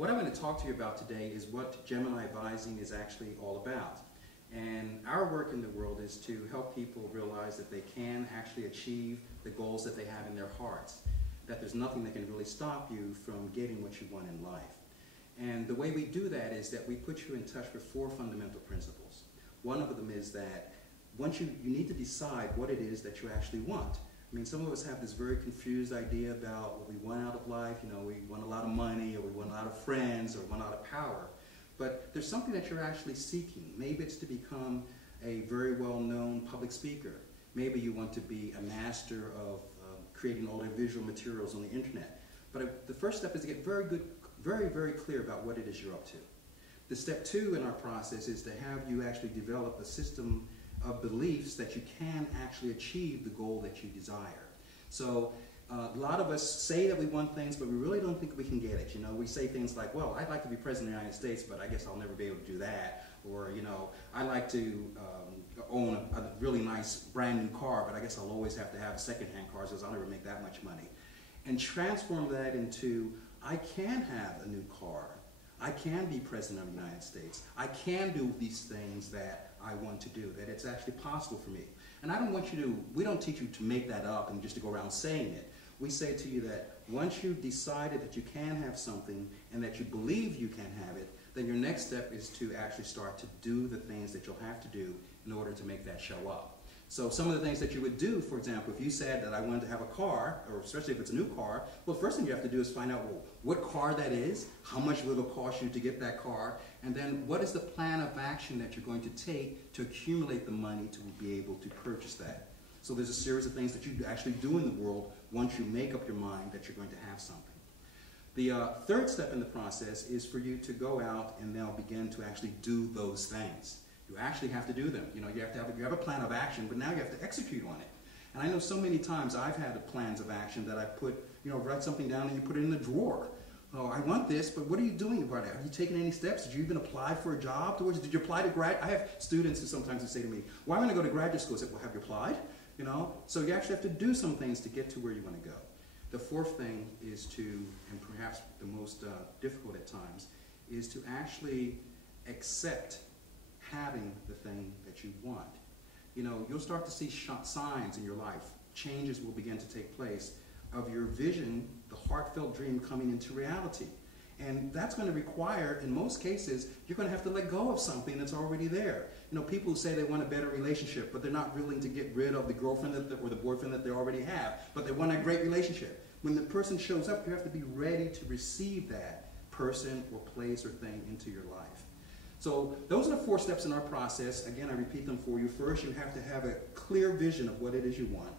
What I'm going to talk to you about today is what Gemini advising is actually all about. And our work in the world is to help people realize that they can actually achieve the goals that they have in their hearts, that there's nothing that can really stop you from getting what you want in life. And the way we do that is that we put you in touch with four fundamental principles. One of them is that once you need to decide what it is that you actually want. I mean, some of us have this very confused idea about what we want out of life. You know, we want a lot of money, or we want a lot of friends, or we want a lot of power. But there's something that you're actually seeking. Maybe it's to become a very well-known public speaker. Maybe you want to be a master of creating audiovisual materials on the internet. But the first step is to get very clear about what it is you're up to. The step two in our process is to have you actually develop a system of beliefs that you can actually achieve the goal that you desire. So a lot of us say that we want things, but we really don't think we can get it. You know, we say things like, well, I'd like to be president of the United States, but I guess I'll never be able to do that. Or, you know, I'd like to own a really nice brand new car, but I guess I'll always have to have a secondhand car because I'll never make that much money. And transform that into, I can have a new car. I can be president of the United States. I can do these things that I want to do, that it's actually possible for me. And I don't want you to, we don't teach you to make that up and just to go around saying it. We say to you that once you've decided that you can have something and that you believe you can have it, then your next step is to actually start to do the things that you'll have to do in order to make that show up. So some of the things that you would do, for example, if you said that I wanted to have a car, or especially if it's a new car, well, first thing you have to do is find out, well, what car that is, how much will it cost you to get that car, and then what is the plan of action that you're going to take to accumulate the money to be able to purchase that. So there's a series of things that you actually do in the world once you make up your mind that you're going to have something. The third step in the process is for you to go out and now begin to actually do those things. You actually have to do them. You know, you have a plan of action, but now you have to execute on it. And I know so many times I've had plans of action that I put, you know, write something down and you put it in the drawer. Oh, I want this, but what are you doing about it? Have you taken any steps? Did you even apply for a job towards it? Did you apply to grad? I have students who sometimes say to me, well, I'm going to go to graduate school. I said, well, have you applied? You know, so you actually have to do some things to get to where you want to go. The fourth thing is to, and perhaps the most difficult at times, is to actually accept having the thing that you want. You know, you'll start to see signs in your life. Changes will begin to take place of your vision, the heartfelt dream coming into reality. And that's going to require, in most cases, you're going to have to let go of something that's already there. You know, people who say they want a better relationship, but they're not willing to get rid of the girlfriend or the boyfriend that they already have, but they want a great relationship. When the person shows up, you have to be ready to receive that person or place or thing into your life. So those are the four steps in our process. Again, I repeat them for you. First, you have to have a clear vision of what it is you want.